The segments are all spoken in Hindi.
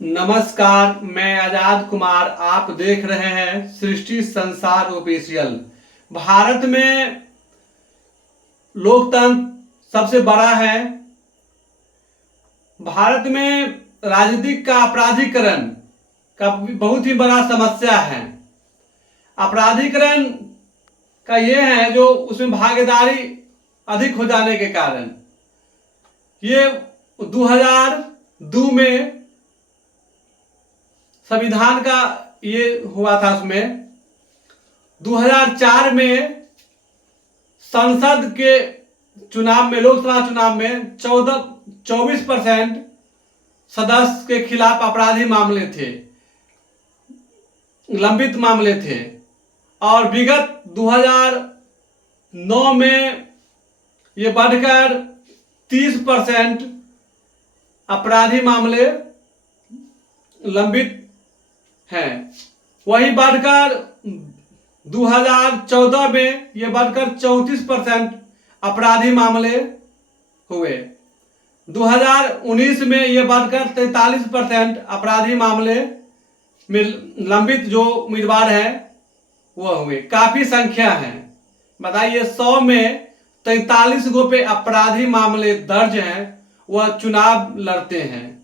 नमस्कार, मैं आजाद कुमार। आप देख रहे हैं सृष्टि संसार ऑफिशियल। भारत में लोकतंत्र सबसे बड़ा है। भारत में राजनीतिक का अपराधीकरण का बहुत ही बड़ा समस्या है। अपराधीकरण का ये है जो उसमें भागीदारी अधिक हो जाने के कारण ये 2002 में संविधान का ये हुआ था। उसमें 2004 में संसद के चुनाव में, लोकसभा चुनाव में 24% सदस्य के खिलाफ अपराधी मामले थे, लंबित मामले थे। और विगत 2009 में ये बढ़कर 30% अपराधी मामले लंबित हैं। वही बढ़कर 2014 में ये बढ़कर 34% अपराधी मामले हुए। 2019 में ये बढ़कर 43% अपराधी मामले में लंबित जो उम्मीदवार हैं वो हुए। काफी संख्या है। बताइए, 100 में 43 गो पे अपराधी मामले दर्ज हैं, वह चुनाव लड़ते हैं।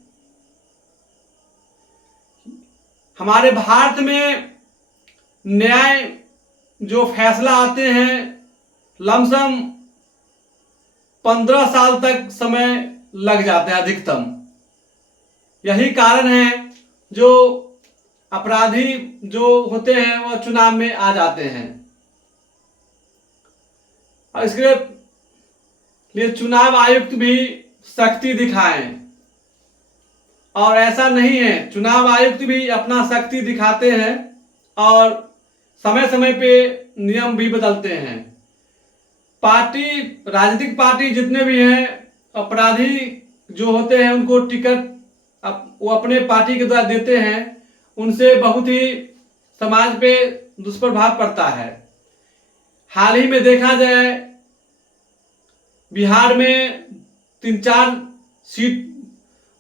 हमारे भारत में न्याय जो फैसला आते हैं लमसम 15 साल तक समय लग जाते हैं अधिकतम। यही कारण है जो अपराधी जो होते हैं वह चुनाव में आ जाते हैं। और इसके लिए चुनाव आयुक्त भी सख्ती दिखाएं। और ऐसा नहीं है, चुनाव आयुक्त भी अपना सख्ती दिखाते हैं और समय समय पे नियम भी बदलते हैं। पार्टी, राजनीतिक पार्टी जितने भी हैं, अपराधी जो होते हैं उनको टिकट वो अपने पार्टी के द्वारा देते हैं। उनसे बहुत ही समाज पे दुष्प्रभाव पड़ता है। हाल ही में देखा जाए, बिहार में 3-4 सीट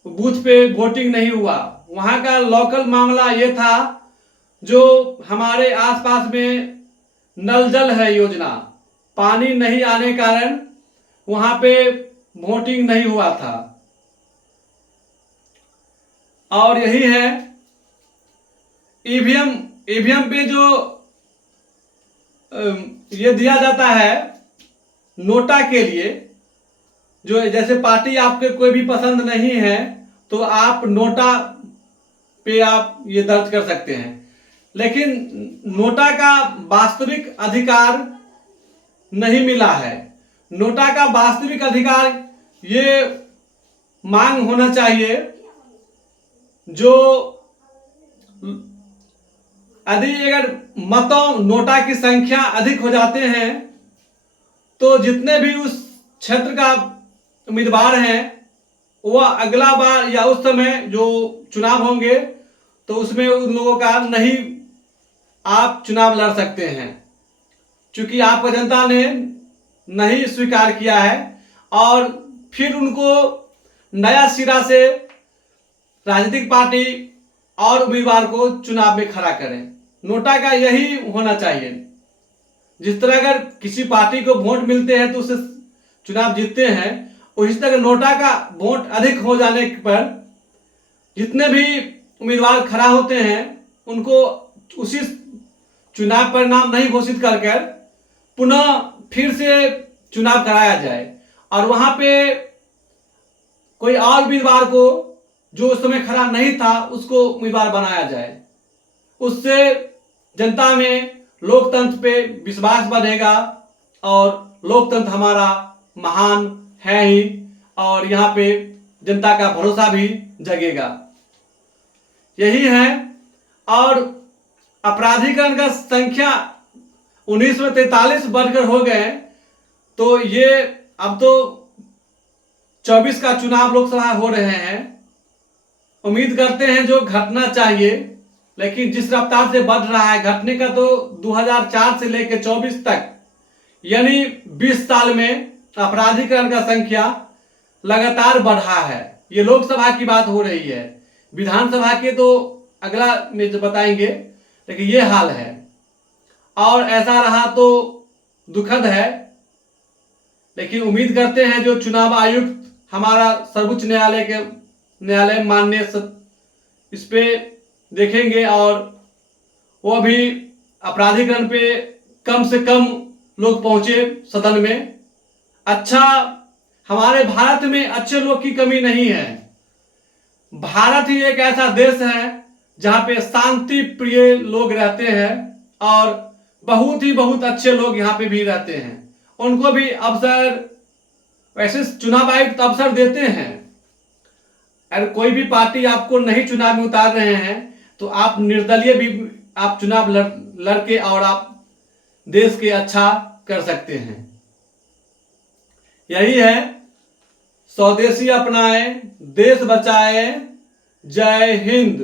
बूथ पे वोटिंग नहीं हुआ। वहां का लोकल मामला ये था, जो हमारे आसपास में नल जल है योजना, पानी नहीं आने कारण वहां पे वोटिंग नहीं हुआ था। और यही है, ईवीएम पे जो ये दिया जाता है नोटा के लिए, जो जैसे पार्टी आपके कोई भी पसंद नहीं है तो आप नोटा पे आप ये दर्ज कर सकते हैं। लेकिन नोटा का वास्तविक अधिकार नहीं मिला है। नोटा का वास्तविक अधिकार ये मांग होना चाहिए, जो यदि अगर मतों नोटा की संख्या अधिक हो जाते हैं तो जितने भी उस क्षेत्र का उम्मीदवार हैं वह अगला बार या उस समय जो चुनाव होंगे तो उसमें उन लोगों का नहीं आप चुनाव लड़ सकते हैं, क्योंकि आपको जनता ने नहीं स्वीकार किया है। और फिर उनको नया सिरा से राजनीतिक पार्टी और उम्मीदवार को चुनाव में खड़ा करें। नोटा का यही होना चाहिए। जिस तरह अगर किसी पार्टी को वोट मिलते हैं तो उससे चुनाव जीतते हैं, उसी तरह नोटा का वोट अधिक हो जाने पर जितने भी उम्मीदवार खड़ा होते हैं उनको उसी चुनाव परिणाम नहीं घोषित कर पुनः फिर से चुनाव कराया जाए और वहां पे कोई और उम्मीदवार को जो उस समय खड़ा नहीं था उसको उम्मीदवार बनाया जाए। उससे जनता में लोकतंत्र पे विश्वास बढ़ेगा और लोकतंत्र हमारा महान है ही, और यहाँ पे जनता का भरोसा भी जगेगा। यही है। और अपराधीकरण का संख्या 19 में 43 बढ़कर हो गए, तो ये अब तो 24 का चुनाव लोकसभा हो रहे हैं। उम्मीद करते हैं जो घटना चाहिए, लेकिन जिस रफ्तार से बढ़ रहा है, घटने का तो 2004 से लेकर 24 तक यानी 20 साल में अपराधीकरण का संख्या लगातार बढ़ा है। ये लोकसभा की बात हो रही है। विधानसभा के तो अगला में जो बताएंगे, लेकिन ये हाल है। और ऐसा रहा तो दुखद है, लेकिन उम्मीद करते हैं जो चुनाव आयुक्त हमारा सर्वोच्च न्यायालय माननीय इस पे देखेंगे और वो भी अपराधीकरण पे कम से कम लोग पहुंचे सदन में। अच्छा, हमारे भारत में अच्छे लोग की कमी नहीं है। भारत ही एक ऐसा देश है जहां पे शांति प्रिय लोग रहते हैं और बहुत अच्छे लोग यहाँ पे भी रहते हैं। उनको भी अवसर, वैसे चुनाव आयुक्त अवसर देते हैं। अगर कोई भी पार्टी आपको नहीं चुनाव में उतार रहे हैं तो आप निर्दलीय भी आप चुनाव लड़के और आप देश के अच्छा कर सकते हैं। यही है, स्वदेशी अपनाएं, देश बचाएं। जय हिंद।